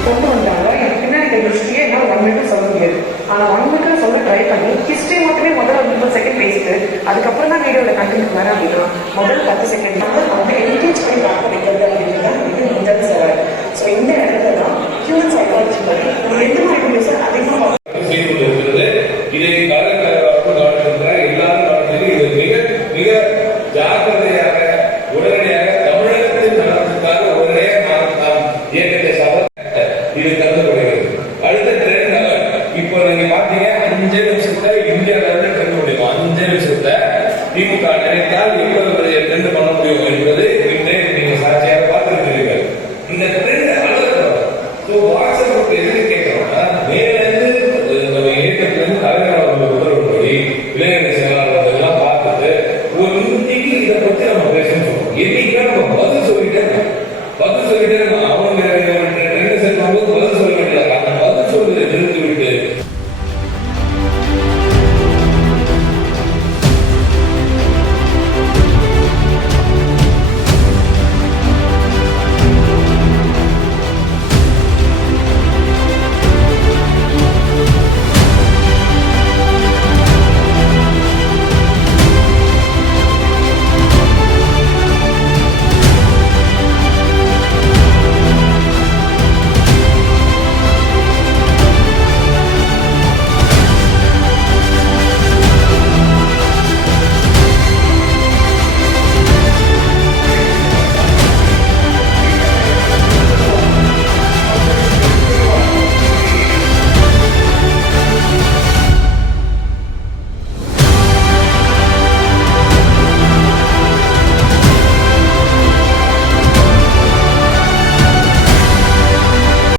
கொண்டு வந்தாங்க எனக்கு பின்னாடி இந்த ஹிஸ்ட்ரியை என்னால் ஒன் மீட்டர் சொல்ல முடியாது. ஆனால் ஒன் மீட்டர் சொல்ல ட்ரை பண்ணி ஹிஸ்ட்ரி மட்டுமே முதல்ல ஒரு முப்பது செகண்ட் பேசிட்டு அதுக்கப்புறம் தான் வீடியோவில் கண்டினியூ வேறு அப்படின்னா முதல் பத்து செகண்ட் முதல் இது கருதப்படுகிறது அடுத்த ட்ரெண்ட் அவர் இப்போ நீங்க பாத்தீங்க அஞ்சு நிமிஷத்தை இந்தியாவில இருந்து ட்ரெண்ட் முடியும் அஞ்சு நிமிஷத்தை திமுக நினைத்தால் எவ்வளவு பெரிய ட்ரெண்ட் பண்ண முடியும் என்பது இன்றே நீங்க சாட்சியாக பார்த்திருக்கிறீர்கள். இந்த ட்ரெண்ட் அழுத்தம் ஸோ வாட்ஸ்அப் எது கேட்கிறோம்னா மேலிருந்து நம்ம இயக்கத்திலிருந்து தலைவர் அவர்கள் உதவும் மொழி இளைஞர் செயலாளர்கள் எல்லாம் பார்த்துட்டு ஒரு இன்னைக்கு இதை பத்தி நம்ம பேசணும். என்னைக்கு நம்ம பதில் சொல்லிட்டே பதில் சொல்லிட்டே நம்ம அவங்க Vamos, vamos,